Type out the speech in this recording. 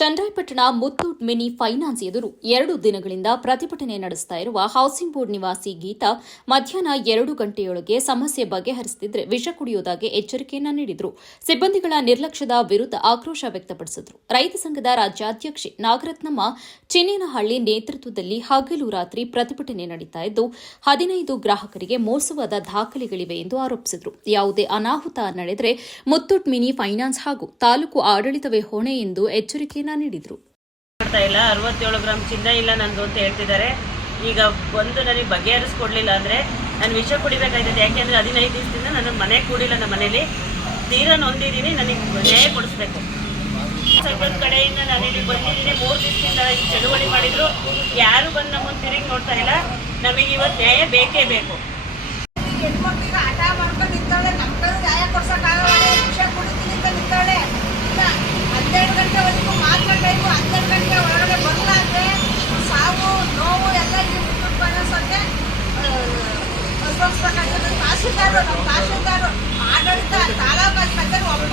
Channarayapatna Muthoot mini finance ಎದುರು ಎರಡು ದಿನಗಳಿಂದ ಪ್ರತಿಭಟನೆ ನಡೆಸ್ತಾ ಇರುವ ಹೌಸಿಂಗ್ ಬೋರ್ಡ್ ನಿವಾಸಿ ಗೀತಾ ಮಧ್ಯಾಹ್ನ ಎರಡು ಗಂಟೆಯೊಳಗೆ ಸಮಸ್ಯೆ ಬಗೆಹರಿಸದಿದ್ರೆ ವಿಷ ಕುಡಿಯುವುದಾಗಿ ಎಚ್ಚರಿಕೆಯನ್ನ ನೀಡಿದ್ರು. ಸಿಬ್ಬಂದಿಗಳ ನಿರ್ಲಕ್ಷ್ಯದ ವಿರುದ್ಧ ಆಕ್ರೋಶ ವ್ಯಕ್ತಪಡಿಸಿದ್ರು. ರೈತ ಸಂಘದ ರಾಜ್ಯಾಧ್ಯಕ್ಷೆ ನಾಗರತ್ನಮ್ಮ ಚಿನ್ನೇನಹಳ್ಳಿ ನೇತೃತ್ವದಲ್ಲಿ ಹಗಲು ರಾತ್ರಿ ಪ್ರತಿಭಟನೆ ನಡೀತಾ ಇದ್ದು, ಹದಿನೈದು ಗ್ರಾಹಕರಿಗೆ ಮೋಸವಾದ ದಾಖಲೆಗಳಿವೆ ಎಂದು ಆರೋಪಿಸಿದರು. ಯಾವುದೇ ಅನಾಹುತ ನಡೆದರೆ ಮುತ್ತೂಟ್ ಮಿನಿ ಫೈನಾನ್ಸ್ ಹಾಗೂ ತಾಲೂಕು ಆಡಳಿತವೇ ಹೊಣೆ ಎಂದು ಎಚ್ಚರಿಕೆಯನ್ನ ನೀಡಿದರು. ಇಲ್ಲ ಅರವತ್ತೇಳು ಗ್ರಾಮ್ ಚಿನ್ನ ಇಲ್ಲ ನಂದು ಅಂತ ಹೇಳ್ತಿದ್ದಾರೆ. ಈಗ ಒಂದು ನನಗೆ ಬಗೆಹರಿಸ್ಕೊಡ್ಲಿಲ್ಲ ಅಂದ್ರೆ ನಾನು ವಿಷ ಕುಡಿಬೇಕಾಯ್ತದೆ. ಯಾಕೆಂದ್ರೆ ಹದಿನೈದು ದಿವಸದಿಂದ ನನ್ನ ಮನೆ ಕೂಡಿಲ್ಲ ನಮ್ಮ ಮನೇಲಿ. ತೀರಾ ನೊಂದಿದ್ದೀನಿ, ನನಗೆ ನ್ಯಾಯ ಕೊಡಿಸ್ಬೇಕು. ಸಂಘದ ಕಡೆಯಿಂದ ನಾನು ಇಲ್ಲಿ ಬಂದಿದ್ದೀನಿ. ಮೂರು ದಿವಸದಿಂದ ಚಳುವಳಿ ಮಾಡಿದ್ರು. ಯಾರು ಬಂದು ನಮ್ಮನ್ನು ತಿರುಗಿ ನೋಡ್ತಾ ಇಲ್ಲ. ನಮಗೆ ಇವತ್ತು ನ್ಯಾಯ ಬೇಕೇ ಬೇಕು. ಹನ್ನೆರಡು ಗಂಟೆ ಒಳಗಡೆ ಬಂದಾದರೆ ಸಾವು, ನೋವು ಎಲ್ಲ ಸೊನ್ನೆ ಅನುಭವಿಸ್ಬೇಕಾಗ್ತದೆ ತಹಸೀಲ್ದಾರು ನಮ್ಮ ತಹಸೀಲ್ದಾರು ಆಡಳಿತ, ತಾಲೂಕು ಆಸ್ಪತ್ರೆ ಒಬ್ಬರು